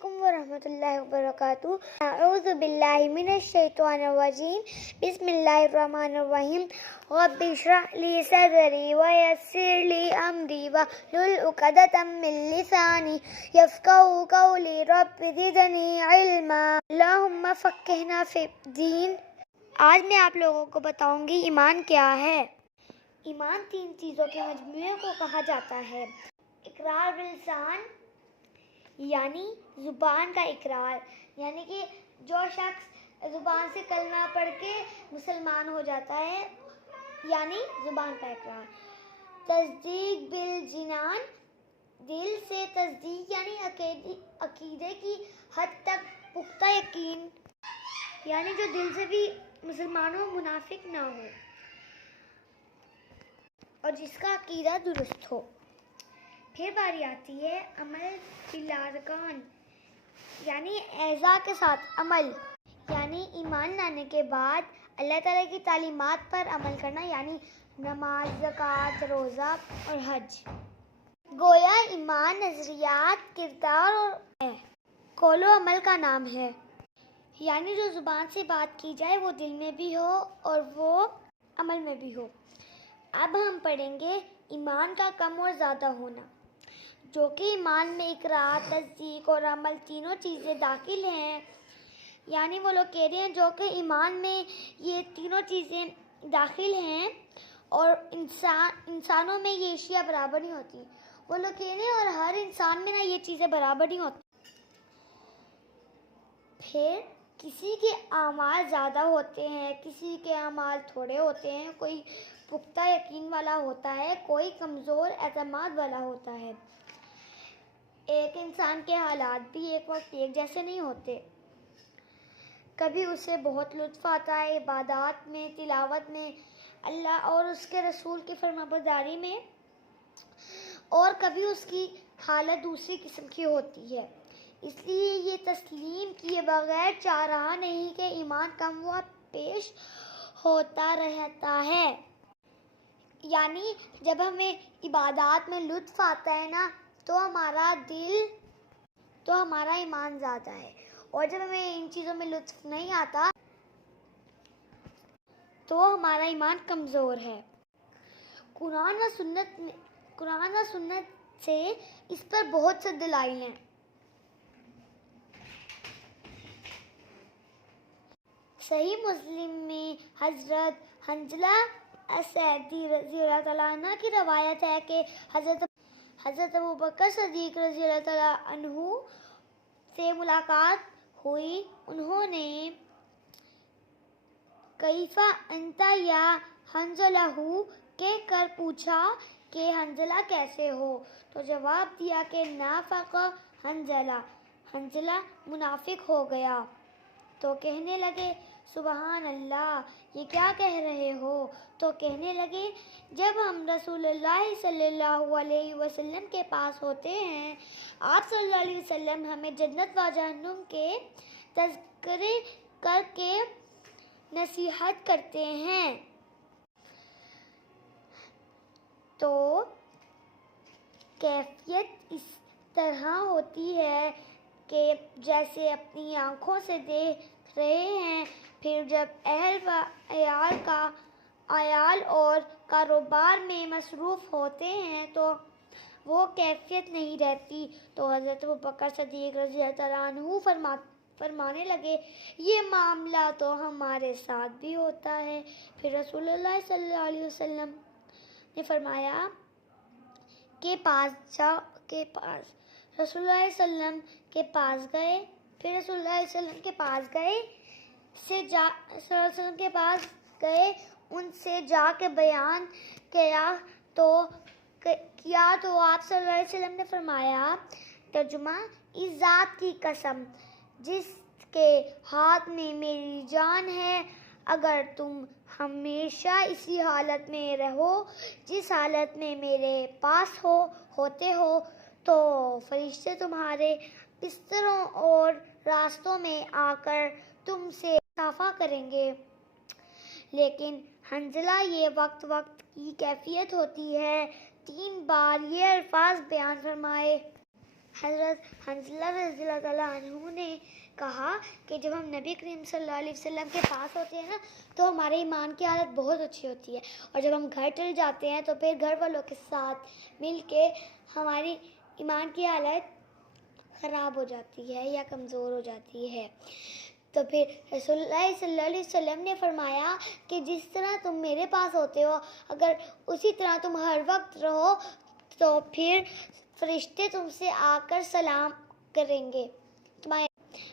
علیکم ورحمۃ اللہ وبرکاتہ۔ اعوذ باللہ من الشیطان الرجیم، بسم اللہ الرحمن الرحیم۔ رب اشرح لی صدری ویسر لی امری واحلل عقدۃ من لسانی یفقہوا قولی، رب زدنی علما، اللہم فقہنا فی الدین۔ آج میں آپ لوگوں کو بتاؤں گی ایمان کیا ہے۔ ایمان 3 چیزوں کے مجموعے کو کہا جاتا ہے۔ اقرار باللسان یعنی زبان کا اقرار، یعنی کہ جو شخص زبان سے کلمہ پڑھ کے مسلمان ہو جاتا ہے، یعنی زبان کا اقرار۔ تصدیق بالجنان، دل سے تصدیق یعنی عقیدے کی حد تک پختہ یقین، یعنی جو دل سے بھی مسلمان ہو، منافق نہ ہو اور جس کا عقیدہ درست ہو۔ پھر باری آتی ہے عمل بالارکان، یعنی اعضاء کے ساتھ عمل، یعنی ایمان لانے کے بعد اللہ تعالیٰ کی تعلیمات پر عمل کرنا، یعنی نماز، زکوٰۃ، روزہ اور حج۔ گویا ایمان نظریات، کردار اور قول و عمل کا نام ہے، یعنی جو زبان سے بات کی جائے وہ دل میں بھی ہو اور وہ عمل میں بھی ہو۔ اب ہم پڑھیں گے ایمان کا کم اور زیادہ ہونا، جو کہ ایمان میں اقرار، تصدیق اور عمل تینوں چیزیں داخل ہیں۔ یعنی وہ لوگ کہہ رہے ہیں جو کہ ایمان میں یہ تینوں چیزیں داخل ہیں اور انسانوں میں یہ اشیاء برابر نہیں ہوتی۔ وہ لوگ کہہ رہے ہیں اور ہر انسان میں یہ چیزیں برابر نہیں ہوتی۔ پھر کسی کے اعمال زیادہ ہوتے ہیں، کسی کے اعمال تھوڑے ہوتے ہیں، کوئی پختہ یقین والا ہوتا ہے، کوئی کمزور اعتماد والا ہوتا ہے۔ ایک انسان کے حالات بھی ایک وقت ایک جیسے نہیں ہوتے۔ کبھی اسے بہت لطف آتا ہے عبادات میں، تلاوت میں، اللہ اور اس کے رسول کی فرمانبرداری میں، اور کبھی اس کی حالت دوسری قسم کی ہوتی ہے۔ اس لیے یہ تسلیم کیے بغیر چارہ نہیں کہ ایمان کم و بیش ہوتا رہتا ہے۔ یعنی جب ہمیں عبادات میں لطف آتا ہے نا تو ہمارا ایمان زیادہ ہے، اور جب ہمیں ان چیزوں میں لطف نہیں آتا تو ہمارا ایمان کمزور ہے۔ قرآن و سنت سے اس پر بہت سے دلائل ہیں۔ صحیح مسلم میں حضرت حنظلہ اسعدی رضی اللہ تعالیٰ عنہ کی روایت ہے کہ حضرت ابوبکر صدیق رضی اللہ تعالیٰ عنہ سے ملاقات ہوئی۔ انہوں نے کیف انت یا حنظلہ کہہ کر پوچھا کہ حنظلہ کیسے ہو؟ تو جواب دیا کہ نافق حنظلہ منافق ہو گیا۔ تو کہنے لگے سبحان اللہ، یہ کیا کہہ رہے ہو؟ تو کہنے لگے جب ہم رسول اللہ صلی اللہ علیہ وسلم کے پاس ہوتے ہیں، آپ صلی اللہ علیہ وسلم ہمیں جنت و جہنم کے تذکرے کر کے نصیحت کرتے ہیں۔ تو کیفیت اس طرح ہوتی ہے کہ جیسے اپنی آنکھوں سے دیکھ رہے ہیں، پھر جب اہل و عیال اور کاروبار میں مصروف ہوتے ہیں تو وہ کیفیت نہیں رہتی۔ تو حضرت ابوبکر صدیق رضی اللہ تعالیٰ عنہ فرمانے لگے یہ معاملہ تو ہمارے ساتھ بھی ہوتا ہے۔ پھر رسول اللہ صلی اللہ علیہ وسلم نے فرمایا کے پاس رسول اللہ صلی اللہ علیہ وسلم کے پاس گئے، پھر رسول اللہ صلی اللہ علیہ وسلم کے پاس گئے، ان سے جا کے بیان کیا تو آپ صلی اللہ علیہ وسلم نے فرمایا، ترجمہ، اس ذات کی قسم جس کے ہاتھ میں میری جان ہے، اگر تم ہمیشہ اسی حالت میں رہو جس حالت میں میرے پاس ہوتے ہو تو فرشتے تمہارے بستروں اور راستوں میں آ کر تم سے مصافحہ کریں گے۔ لیکن حنظلہ یہ وقت کی کیفیت ہوتی ہے۔ 3 بار یہ الفاظ بیان فرمائے، حضرت حنظلہ رضی اللہ تعالیٰ عنہ نے کہا کہ جب ہم نبی کریم صلی اللہ علیہ وسلم کے پاس ہوتے ہیں نا تو ہمارے ایمان کی حالت بہت اچھی ہوتی ہے، اور جب ہم گھر چل جاتے ہیں تو پھر گھر والوں کے ساتھ مل کے ہماری ایمان کی حالت خراب ہو جاتی ہے یا کمزور ہو جاتی ہے۔ تو پھر رسول اللہ صلی اللہ علیہ وسلم نے فرمایا کہ جس طرح تم میرے پاس ہوتے ہو اگر اسی طرح تم ہر وقت رہو تو پھر فرشتے تم سے آ کر سلام کریں گے۔ رسول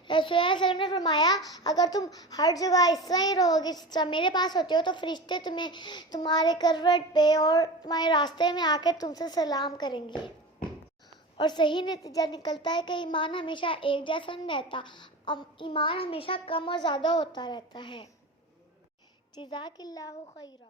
اللہ صلی اللہ علیہ وسلم نے فرمایا اگر تم ہر جگہ اس طرح ہی رہو گے جس طرح میرے پاس ہوتے ہو تو فرشتے تمہیں تمہارے کروٹ پہ اور تمہارے راستے میں آ کر تم سے سلام کریں گے۔ اور صحیح نتیجہ نکلتا ہے کہ ایمان ہمیشہ ایک جیسا نہیں رہتا، ایمان ہمیشہ کم اور زیادہ ہوتا رہتا ہے۔ جزاک اللہ خیرہ۔